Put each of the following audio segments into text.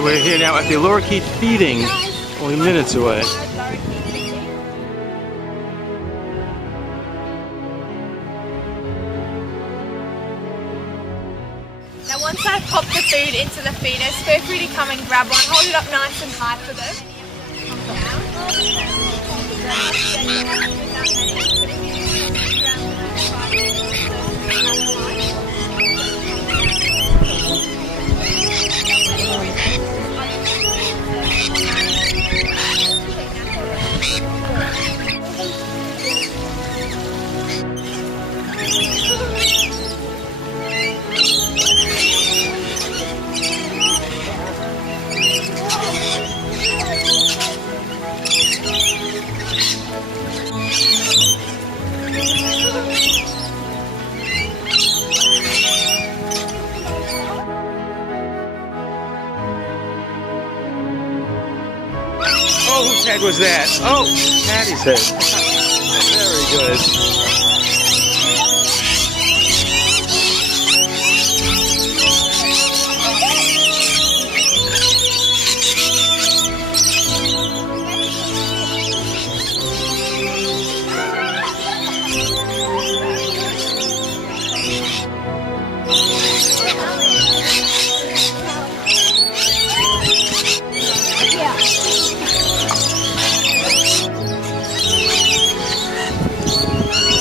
And we're here now at the lorikeet feeding, only minutes away. Now once I've popped the food into the feeders, feel free to come and grab one. Hold it up nice and high for them. Oh, whose head was that? Oh, Patty's head. Very good.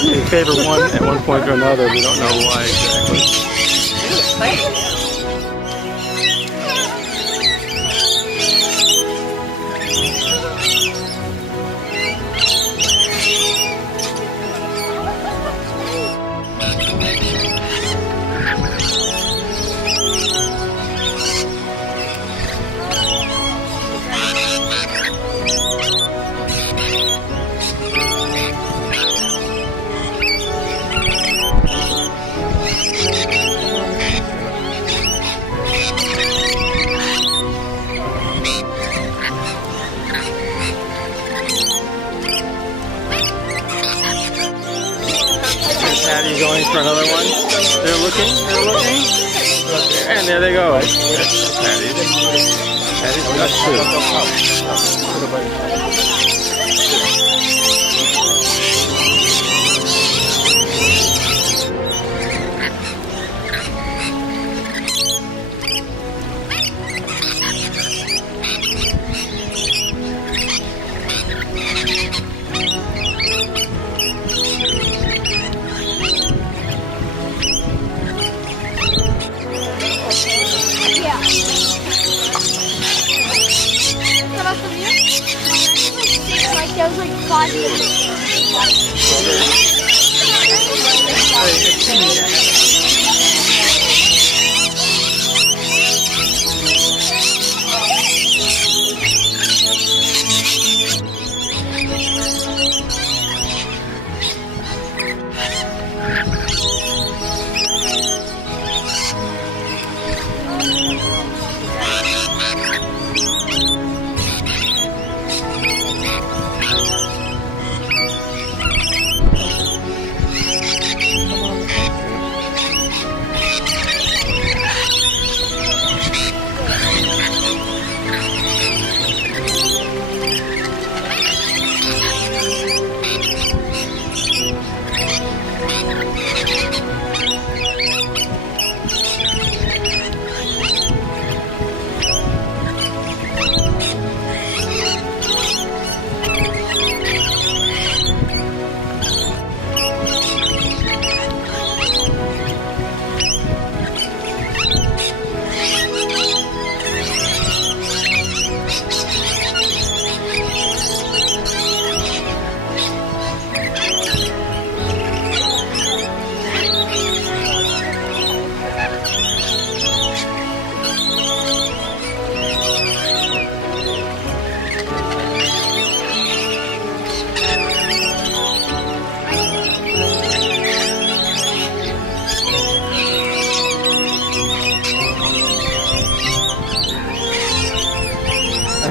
They favor one at one point or another. We don't know why exactly. Patty going for another one. They're looking. And there they go. Patty's got That was like 5 minutes.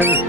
And